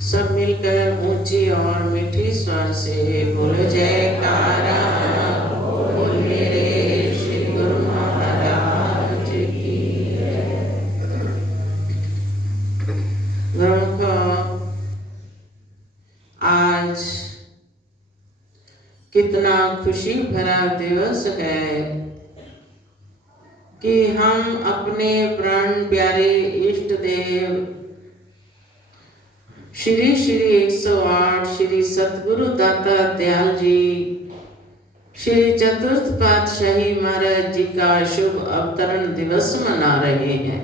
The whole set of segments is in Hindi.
सब मिलकर ऊंची और मीठी स्वर से बोलो जयकारा। बोल मेरे श्री गुरु महाराज की गुरुमुख। आज कितना खुशी भरा दिवस है कि हम अपने प्राण प्यारे इष्ट देव श्री श्री 108 श्री सतगुरु दाता दयाल जी श्री चतुर्थ पातशाही महाराज जी का शुभ अवतरण दिवस मना रहे हैं।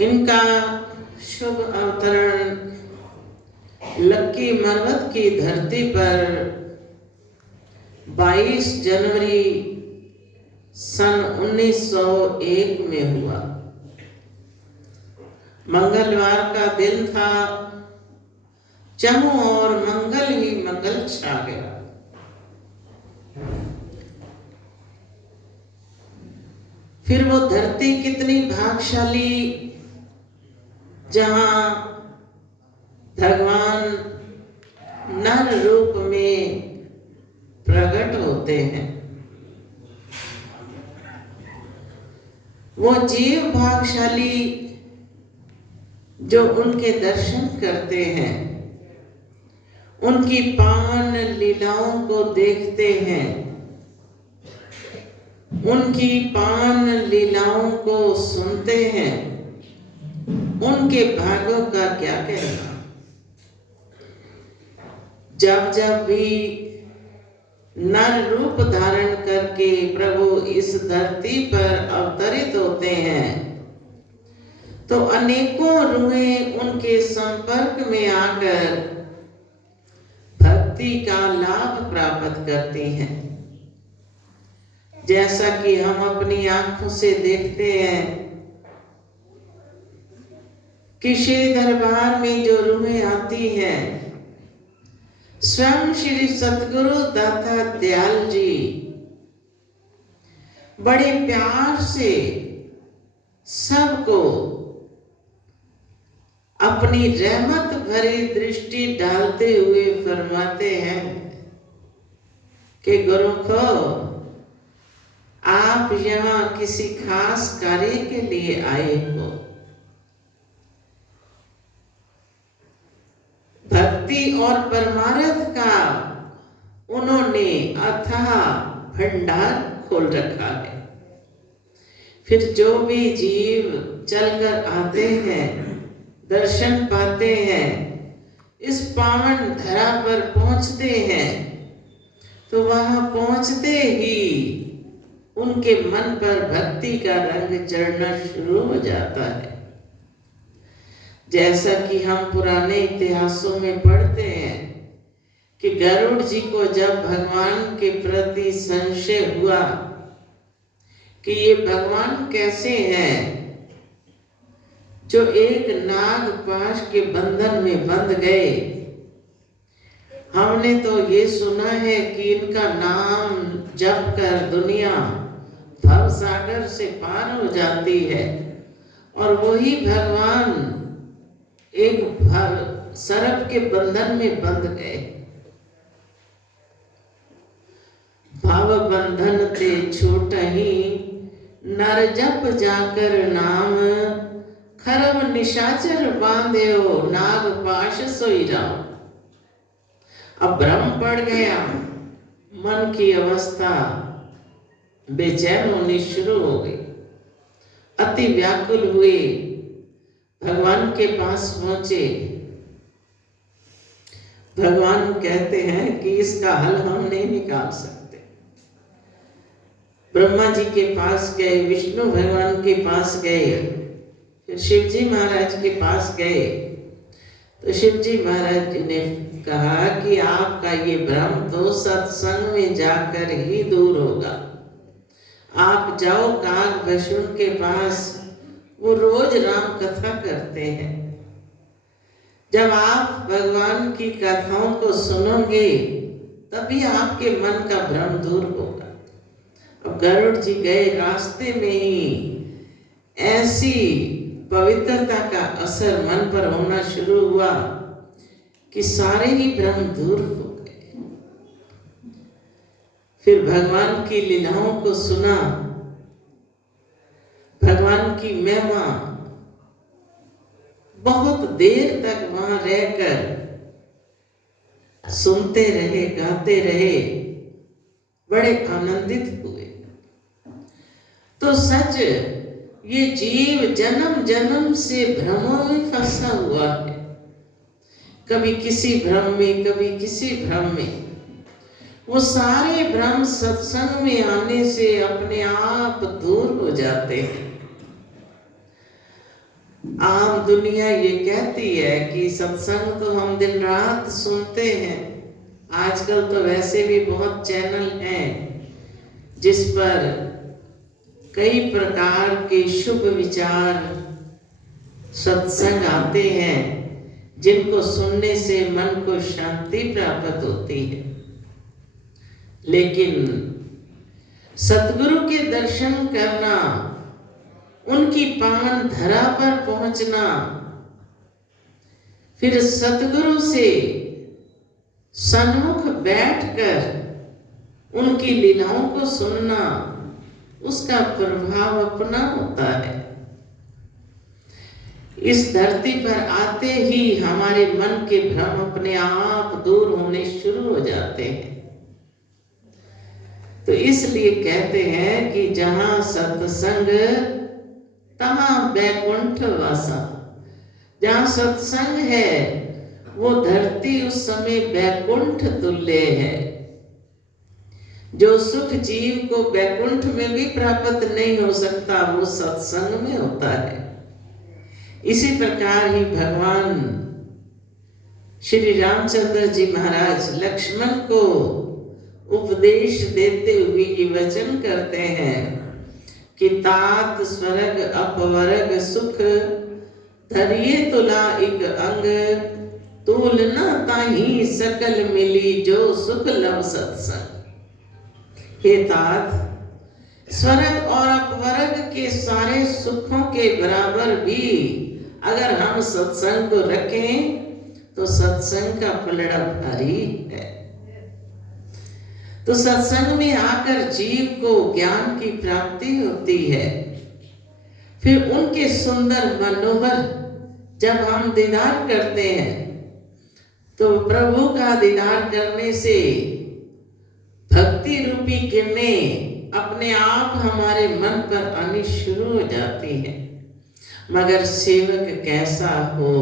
इनका शुभ अवतरण लक्की मरवत की धरती पर 22 जनवरी सन 1901 में हुआ। मंगलवार का दिन था। चारों ओर मंगल ही मंगल छा गया। फिर वो धरती कितनी भाग्यशाली जहां भगवान नर रूप में प्रकट होते हैं। वो जीव भाग्यशाली जो उनके दर्शन करते हैं, उनकी पावन लीलाओं को देखते हैं, उनकी पावन लीलाओं को सुनते हैं। उनके भाग्यों का क्या कहना। जब जब भी नर रूप धारण करके प्रभु इस धरती पर अवतरित होते हैं तो अनेकों रूहें उनके संपर्क में आकर भक्ति का लाभ प्राप्त करती हैं। जैसा कि हम अपनी आंखों से देखते हैं कि श्री दरबार में जो रूहें आती हैं, स्वयं श्री सतगुरु दाता दयाल जी बड़े प्यार से सबको अपनी रहमत भरी दृष्टि डालते हुए फरमाते हैं कि गुरुखो, आप यहाँ किसी खास कार्य के लिए आए हो। भक्ति और परमार्थ का उन्होंने अथाह भंडार खोल रखा है। फिर जो भी जीव चलकर आते हैं, दर्शन पाते हैं, इस पावन धरा पर पहुंचते हैं तो वहां पहुंचते ही उनके मन पर भक्ति का रंग चढ़ना शुरू हो जाता है। जैसा कि हम पुराने इतिहासों में पढ़ते हैं कि गरुड़ जी को जब भगवान के प्रति संशय हुआ कि ये भगवान कैसे हैं जो एक नाग पाश के बंधन में बंध गए। हमने तो ये सुना है कि इनका नाम जप कर दुनिया भव सागर से पार हो जाती है, और वही भगवान एक सर्प के बंधन में बंध गए। भाव बंधन ते छूटहि नर जप जाकर नाम, खरब निशाचर बांध्यो नाग पाश सोई राम। अब भ्रम पड़ गया, मन की अवस्था बेचैन होनी शुरू हो गई। अति व्याकुल हुए, भगवान के पास पहुंचे। भगवान कहते हैं कि इसका हल हम नहीं निकाल सकते। ब्रह्मा जी के पास गए, विष्णु भगवान के पास गए, फिर शिव जी महाराज के पास गए तो शिव जी महाराज जी ने कहा कि आपका ये भ्रम तो सत्संग में जाकर ही दूर होगा। आप जाओ काग भस्म के पास, वो रोज राम कथा करते हैं। जब आप भगवान की कथाओं को सुनोगे तभी आपके मन का भ्रम दूर होगा। अब गरुड़ जी गए, रास्ते में ही ऐसी पवित्रता का असर मन पर होना शुरू हुआ कि सारे ही भ्रम दूर हो गए। फिर भगवान की लीलाओं को सुना, भगवान की महिमा बहुत देर तक वहां रहकर सुनते रहे, गाते रहे, बड़े आनंदित हुए। तो सच ये जीव जन्म जन्म से भ्रमों में फंसा हुआ है, कभी किसी भ्रम में, कभी किसी भ्रम में। वो सारे भ्रम सत्संग में आने से अपने आप दूर हो जाते हैं। आम दुनिया ये कहती है कि सत्संग तो हम दिन रात सुनते हैं। आजकल तो वैसे भी बहुत चैनल हैं जिस पर कई प्रकार के शुभ विचार सत्संग आते हैं, जिनको सुनने से मन को शांति प्राप्त होती है। लेकिन सतगुरु के दर्शन करना, उनकी पावन धरा पर पहुंचना, फिर सतगुरु से सन्मुख बैठकर उनकी लीलाओं को सुनना, उसका प्रभाव अपना होता है। इस धरती पर आते ही हमारे मन के भ्रम अपने आप दूर होने शुरू हो जाते हैं। तो इसलिए कहते हैं कि जहां सत्संग तहां वैकुंठ वासा। जहां सत्संग है वो धरती उस समय वैकुंठ तुल्य है। जो सुख जीव को वैकुंठ में भी प्राप्त नहीं हो सकता, वो सत्संग में होता है। इसी प्रकार ही भगवान श्री रामचंद्र जी महाराज लक्ष्मण को उपदेश देते हुए ये वचन करते हैं कि तात स्वर्ग अपवर्ग सुख धरिए तुला एक अंग, तूल न ताही सकल मिली जो सुख लव सत्संग। हे तात, स्वर्ग और अपवर्ग के सारे सुखों के बराबर भी अगर हम सत्संग को रखें तो सत्संग का पलड़ा भारी है। तो सत्संग में आकर जीव को ज्ञान की प्राप्ति होती है। फिर उनके सुंदर मनोहर जब हम दीदार करते हैं तो प्रभु का दीदार करने से भक्ति रूपी किरणें अपने आप हमारे मन पर आनी शुरू हो जाती है। मगर सेवक कैसा हो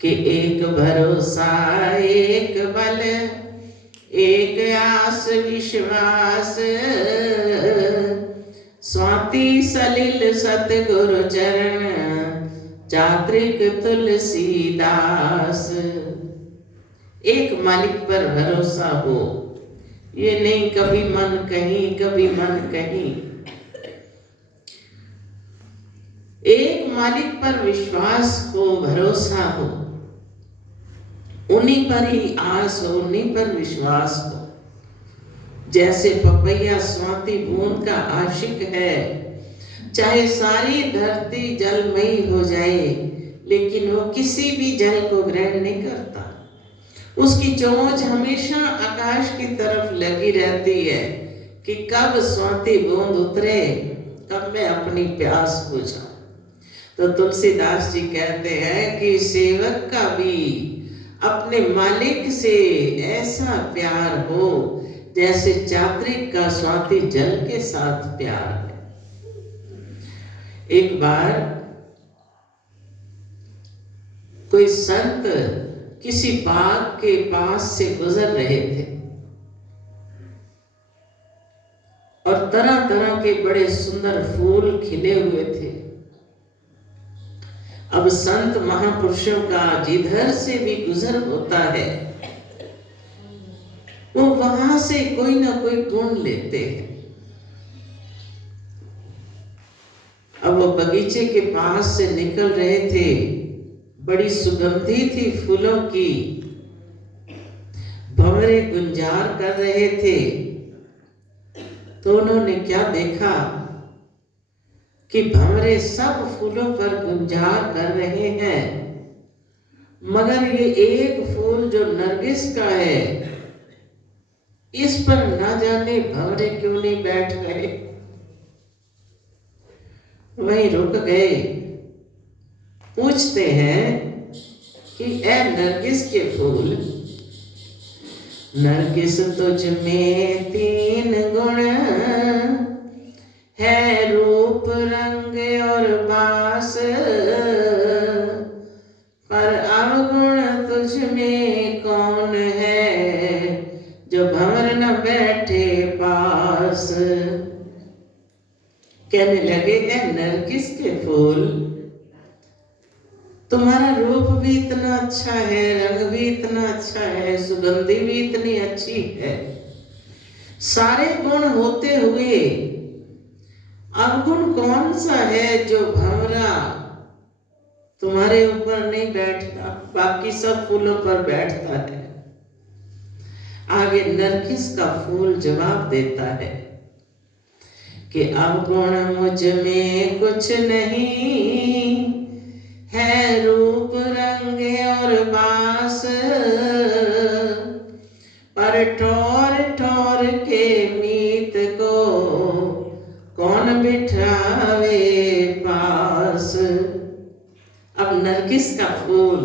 कि एक भरोसा, एक बल, एक आस विश्वास, स्वाति सलिल सतगुरु चरण, चात्रिक तुलसीदास। एक मालिक पर भरोसा हो, ये नहीं कभी मन कहीं कभी मन कहीं। एक मालिक पर विश्वास हो, भरोसा हो, उन्हीं पर ही आस हो, उन्हीं पर विश्वास हो। जैसे पपैया स्वाति बूंद का आशिक है, चाहे सारी धरती जलमयी हो जाए लेकिन वो किसी भी जल को ग्रहण नहीं करता। उसकी चोंच हमेशा आकाश की तरफ लगी रहती है कि कब स्वाति बूंद उतरे, कब मैं अपनी प्यास बुझाऊं। तो तुलसीदास जी कहते हैं कि सेवक का भी अपने मालिक से ऐसा प्यार हो जैसे चात्रिक का स्वाति जल के साथ प्यार है। एक बार कोई संत किसी बाग के पास से गुजर रहे थे और तरह तरह के बड़े सुंदर फूल खिले हुए थे। अब संत महापुरुषों का जिधर से भी गुजर होता है वो वहां से कोई ना कोई गुण लेते हैं। अब वो बगीचे के पास से निकल रहे थे, बड़ी सुगंधी थी फूलों की, भंवरे गुंजार कर रहे थे। तो उन्होंने क्या देखा कि भंवरे सब फूलों पर गुंजार कर रहे हैं, मगर ये एक फूल जो नरगिस का है, इस पर ना जाने भंवरे क्यों नहीं बैठ रहे। वहीं रुक गए। पूछते हैं कि ए नरगिस के फूल, नरगिस तुझ में 3 गुण है, रूप रंग और बास, पर अवगुण तुझ में कौन है, जो भंवर न बैठे पास। कहने लगे ए नरगिस के फूल, तुम्हारा रूप भी इतना अच्छा है, रंग भी इतना अच्छा है, सुगंधी भी इतनी अच्छी है, सारे गुण होते हुए अवगुण कौन सा है जो भंवरा तुम्हारे ऊपर नहीं बैठता, बाकी सब फूलों पर बैठता है। आगे नरगिस का फूल जवाब देता है कि अवगुण मुझ में कुछ नहीं है, रूप रंग और बास, पर ठोर ठोर के मीत को कौन बिठावे पास। अब नरगिस का फूल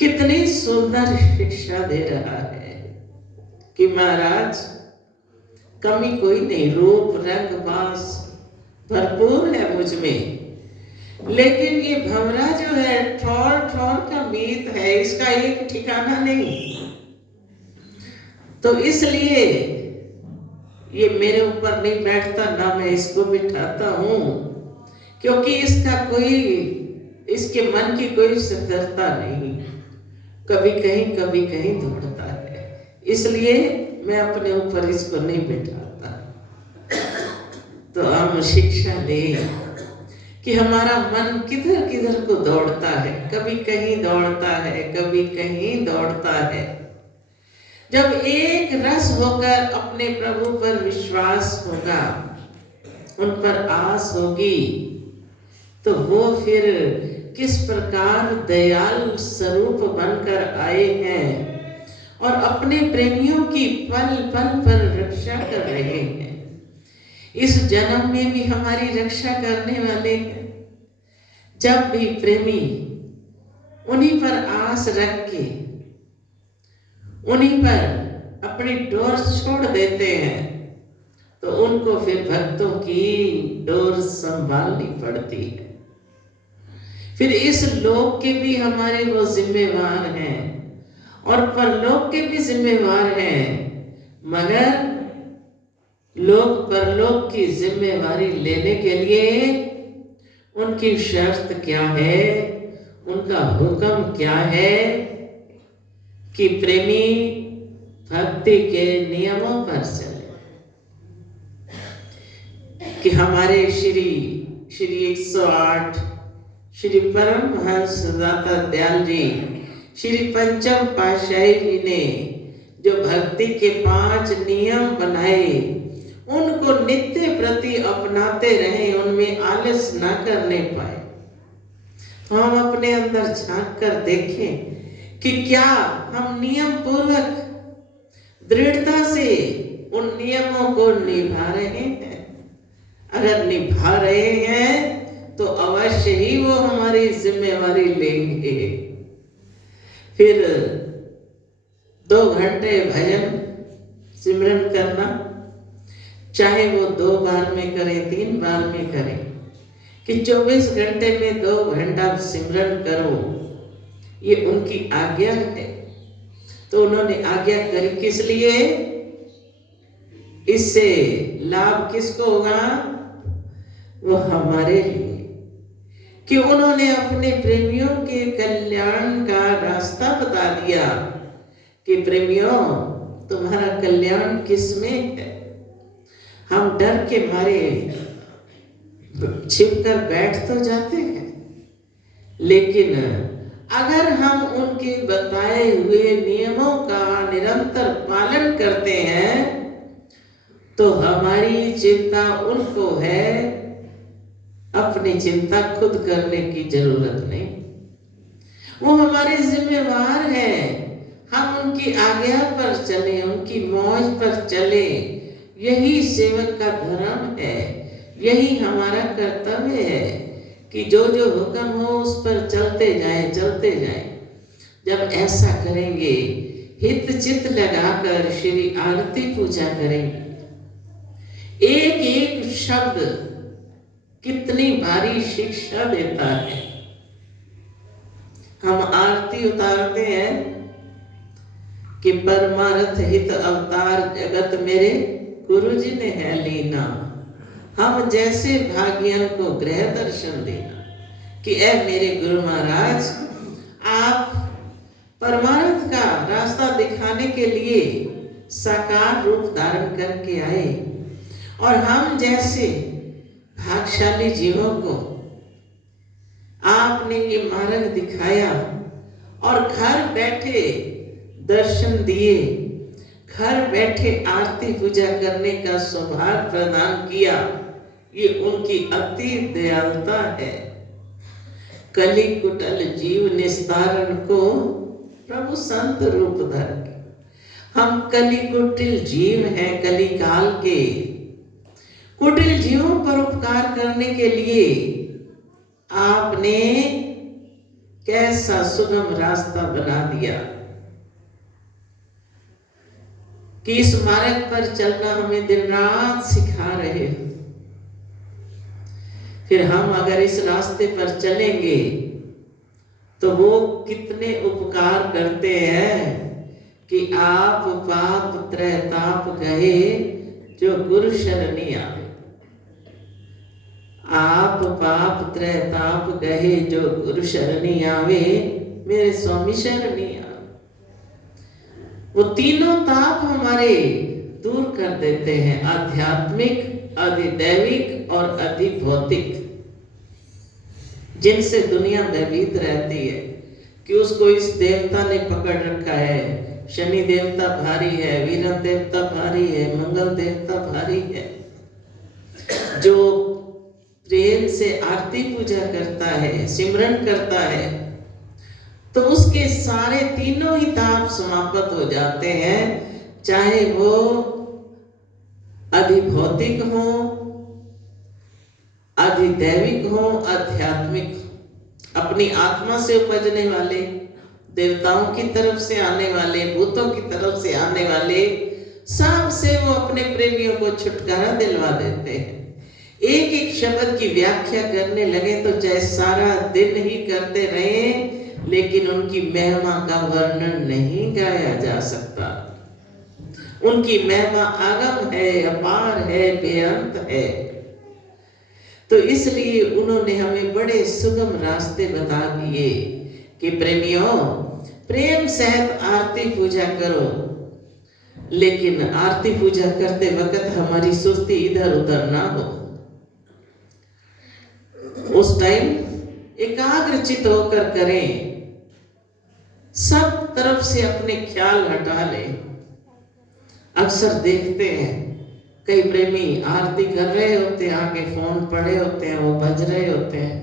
कितनी सुंदर शिक्षा दे रहा है कि महाराज कमी कोई नहीं, रूप रंग बास भरपूर है मुझ में, लेकिन ये भंवरा जो है ठौर ठौर का मीत है, इसका एक ठिकाना नहीं, तो इसलिए ये मेरे ऊपर नहीं बैठता, ना मैं इसको बिठाता हूं, क्योंकि इसके मन की कोई स्थिरता नहीं, कभी कहीं दौड़ता है, इसलिए मैं अपने ऊपर इसको नहीं बिठाता। तो हम शिक्षा लें कि हमारा मन किधर किधर को दौड़ता है, कभी कहीं दौड़ता है, कभी कहीं दौड़ता है। जब एक रस होकर अपने प्रभु पर विश्वास होगा, उन पर आस होगी, तो वो फिर किस प्रकार दयाल स्वरूप बनकर आए हैं और अपने प्रेमियों की पल पल पर रक्षा कर रहे हैं। इस जन्म में भी हमारी रक्षा करने वाले हैं। जब भी प्रेमी उन्हीं पर आस रख के उन्हीं पर अपनी डोर छोड़ देते हैं, तो उनको फिर भक्तों की डोर संभालनी पड़ती है। फिर इस लोक के भी हमारे वो जिम्मेवार हैं और परलोक के भी जिम्मेवार हैं, मगर लोक परलोक की जिम्मेवारी लेने के लिए उनकी शर्त क्या है, उनका हुक्म क्या है कि प्रेमी भक्ति के नियमों पर चले। कि हमारे श्री 108 श्री परमहंस दाता दयाल जी, श्री पंचम पातशाही जी ने जो भक्ति के 5 नियम बनाए, उनको नित्य प्रति अपनाते रहे, उनमें आलस ना करने पाए। तो हम अपने अंदर झांक कर देखें कि क्या हम नियम पूर्वक दृढ़ता से उन नियमों को निभा रहे हैं। अगर निभा रहे हैं तो अवश्य ही वो हमारी जिम्मेवारी लेंगे। फिर 2 घंटे भजन सिमरन करना, चाहे वो 2 बार में करें 3 बार में करें, कि 24 घंटे में 2 घंटा सिमरन करो, ये उनकी आज्ञा है। तो उन्होंने आज्ञा करी किस लिए? इससे लाभ किसको होगा? वो हमारे लिए, कि उन्होंने अपने प्रेमियों के कल्याण का रास्ता बता दिया कि प्रेमियों तुम्हारा कल्याण किसमें है। हम डर के मारे छिपकर बैठ तो जाते हैं, लेकिन अगर हम उनके बताए हुए नियमों का निरंतर पालन करते हैं तो हमारी चिंता उनको है, अपनी चिंता खुद करने की जरूरत नहीं। वो हमारे जिम्मेवार है, हम उनकी आज्ञा पर चले, उनकी मौज पर चले। यही सेवक का धर्म है, यही हमारा कर्तव्य है कि जो जो हुक्म हो उस पर चलते जाएं, चलते जाएं। जब ऐसा करेंगे, हित चित लगाकर श्री आरती पूजा करेंगे, एक एक शब्द कितनी भारी शिक्षा देता है। हम आरती उतारते हैं कि परमार्थ हित अवतार जगत मेरे गुरु जी ने है लीना। हम जैसे भाग्यन को गृह दर्शन देना कि ऐ मेरे गुरु महाराज, आप परमार्थ का रास्ता दिखाने के लिए साकार रूप धारण करके आए, और हम जैसे भाग्यशाली जीवों को आपने ये मार्ग दिखाया और घर बैठे दर्शन दिए, घर बैठे आरती पूजा करने का सौभाग्य प्रदान किया। ये उनकी अति दयालुता है। कली कुटल जीव निस्तारण को प्रभु संत रूप धर के। हम कली कुटिल जीव हैं, कली काल के कुटिल जीवों पर उपकार करने के लिए आपने कैसा सुगम रास्ता बना दिया कि इस मार्ग पर चलना हमें दिन रात सिखा रहे हो। फिर हम अगर इस रास्ते पर चलेंगे तो वो कितने उपकार करते हैं कि आप पाप त्रैताप गए जो गुरु शरणी आवे। आप पाप त्रैताप गए जो गुरु शरणी आवे, मेरे स्वामी शरणी आवे। वो तीनों ताप हमारे दूर कर देते हैं, आध्यात्मिक, अधिदैविक और अधिभौतिक, जिनसे दुनिया भयभीत रहती है कि उसको इस देवता ने पकड़ रखा है। शनि देवता भारी है, वीरन देवता भारी है, मंगल देवता भारी है। जो प्रेम से आरती पूजा करता है, सिमरन करता है, तो उसके सारे तीनों ही ताप समाप्त हो जाते हैं, चाहे वो अधिभौतिक हो, अधिदैविक हो, आध्यात्मिक हो। अपनी आत्मा से उपजने वाले, देवताओं की तरफ से आने वाले, भूतों की तरफ से आने वाले, सब से वो अपने प्रेमियों को छुटकारा दिलवा देते हैं। एक एक शब्द की व्याख्या करने लगे तो चाहे सारा दिन ही करते रहे, लेकिन उनकी महिमा का वर्णन नहीं गाया जा सकता। उनकी महिमा आगम है, अपार है, बेअंत है। तो इसलिए उन्होंने हमें बड़े सुगम रास्ते बता दिए कि प्रेमियों, प्रेम सहित आरती पूजा करो, लेकिन आरती पूजा करते वक्त हमारी सुर्ती इधर उधर ना हो। उस टाइम एकाग्रचित होकर करें, सब तरफ से अपने ख्याल हटा लें। अक्सर देखते हैं कई प्रेमी आरती कर रहे होते हैं, आगे फोन पड़े होते हैं, वो बज रहे होते हैं,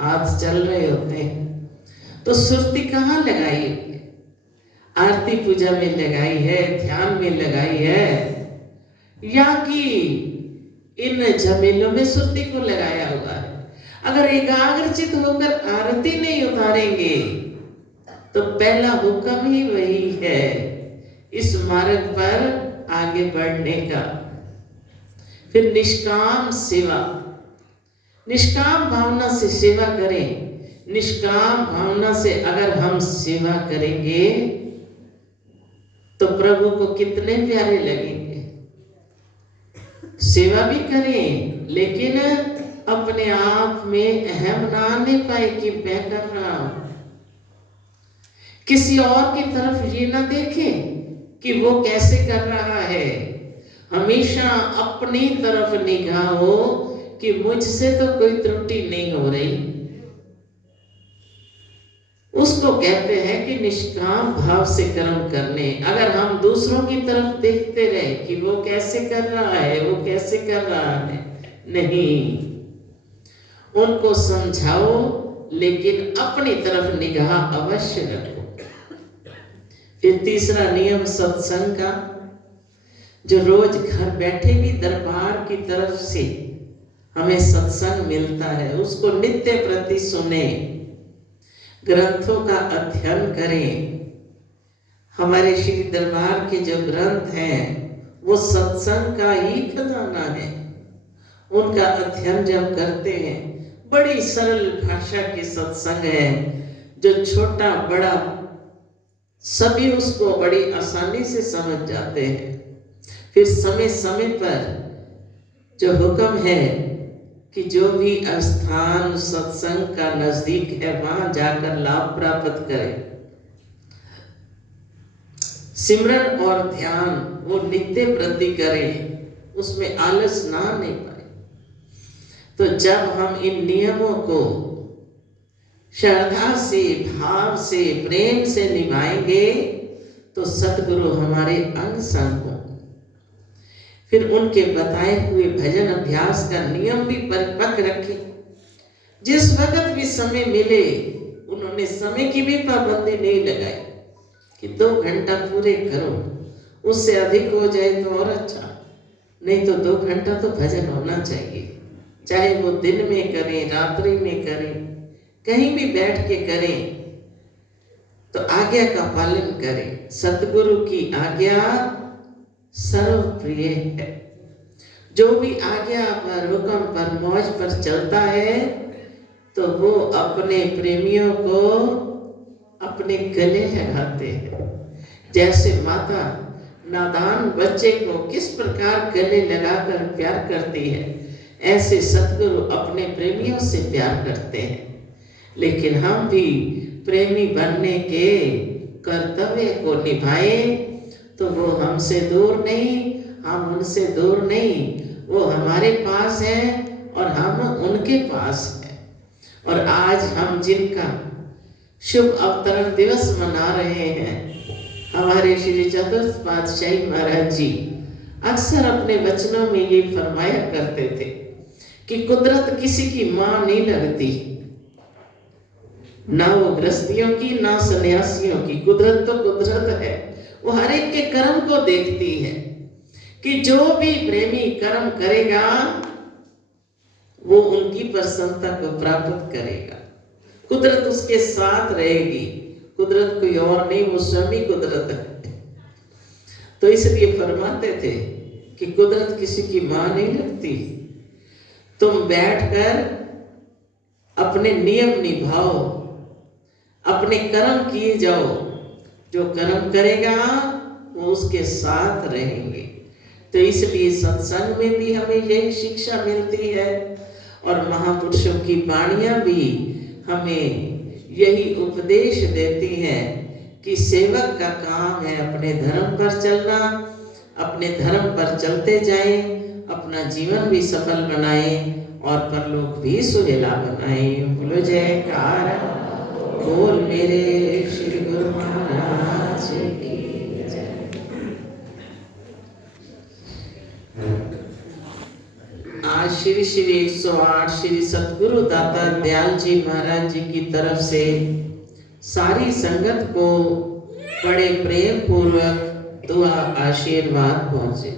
हाथ चल रहे होते हैं, तो सुर्ती कहाँ लगाई है? आरती पूजा में लगाई है, ध्यान में लगाई है, या कि इन झमेलों में सुर्ती को लगाया हुआ है? अगर एकाग्रचित होकर आरती नहीं उतारेंगे तो पहला हुक्म ही वही है, इस मार्ग पर आगे बढ़ने का। फिर निष्काम सेवा, निष्काम भावना से सेवा करें। निष्काम भावना से अगर हम सेवा करेंगे तो प्रभु को कितने प्यारे लगेंगे। सेवा भी करें, लेकिन अपने आप में अहम ना ले पाए कि मैं कर रहा हूं। किसी और की तरफ ये ना देखें कि वो कैसे कर रहा है। हमेशा अपनी तरफ निगाह हो कि मुझसे तो कोई त्रुटि नहीं हो रही। उसको कहते हैं कि निष्काम भाव से कर्म करने। अगर हम दूसरों की तरफ देखते रहे कि वो कैसे कर रहा है, वो कैसे कर रहा है, नहीं, उनको समझाओ, लेकिन अपनी तरफ निगाह अवश्य रखो। फिर तीसरा नियम सत्संग का, जो रोज घर बैठे भी दरबार की तरफ से हमें सत्संग मिलता है, उसको नित्य प्रति सुने, ग्रंथों का अध्ययन करें। हमारे श्री दरबार के जो ग्रंथ हैं वो सत्संग का ही खजाना है। उनका अध्ययन जब करते हैं, बड़ी सरल भाषा की सत्संग है, जो छोटा बड़ा सभी उसको बड़ी आसानी से समझ जाते हैं। फिर समय समय पर जो हुक्म है कि जो भी स्थान सत्संग का नजदीक है वहां जाकर लाभ प्राप्त करें। सिमरन और ध्यान वो नित्य प्रति करें, उसमें आलस ना नहीं पाए। तो जब हम इन नियमों को श्रद्धा से, भाव से, प्रेम से निभाएंगे तो सतगुरु हमारे अंग संग हों। फिर उनके बताए हुए भजन अभ्यास का नियम भी परिपक्व रखें। जिस वक्त भी समय मिले, उन्होंने समय की भी पाबंदी नहीं लगाई कि 2 घंटा पूरे करो, उससे अधिक हो जाए तो और अच्छा, नहीं तो 2 घंटा तो भजन होना चाहिए। चाहे वो दिन में करें, रात्रि में करें, कहीं भी बैठ के करें, तो आज्ञा का पालन करें। सतगुरु की आज्ञा सर्वप्रिय है। जो भी आज्ञा पर, हुक्म पर, मौज पर चलता है तो वो अपने प्रेमियों को अपने गले लगाते हैं। जैसे माता नादान बच्चे को किस प्रकार गले लगाकर प्यार करती है, ऐसे सतगुरु अपने प्रेमियों से प्यार करते हैं। लेकिन हम भी प्रेमी बनने के कर्तव्य को निभाएं तो वो हमसे दूर नहीं, हम उनसे दूर नहीं, वो हमारे पास है और हम उनके पास हैं। और आज हम जिनका शुभ अवतरण दिवस मना रहे हैं, हमारे श्री चतुर्थ पातशाही महाराज जी अक्सर अपने वचनों में ये फरमाया करते थे कि कुदरत किसी की मां नहीं लगती, ना वो गृहस्थियों की, ना सन्यासियों की। कुदरत तो कुदरत है, वो हर एक के कर्म को देखती है कि जो भी प्रेमी कर्म करेगा वो उनकी प्रसन्नता को प्राप्त करेगा। कुदरत उसके साथ रहेगी। कुदरत कोई और नहीं, वो स्वयं कुदरत है। तो इसलिए फरमाते थे कि कुदरत किसी की मां नहीं लगती। तुम बैठकर अपने नियम निभाओ, अपने कर्म किए जाओ। जो कर्म करेगा वो उसके साथ रहेंगे। तो इसलिए सत्संग में भी हमें यही शिक्षा मिलती है और महापुरुषों की वाणियां भी हमें यही उपदेश देती हैं कि सेवक का काम है अपने धर्म पर चलना, अपने धर्म पर चलते जाएं, अपना जीवन भी सफल बनाएं और परलोक भी सुहेला बनाएं। बोलो जयकार बोल मेरे श्री गुरु महाराज की जय। आज श्री श्री 108 श्री सतगुरु दाता दयाल जी महाराज जी की तरफ से सारी संगत को बड़े प्रेम पूर्वक दुआ आशीर्वाद पहुंचे।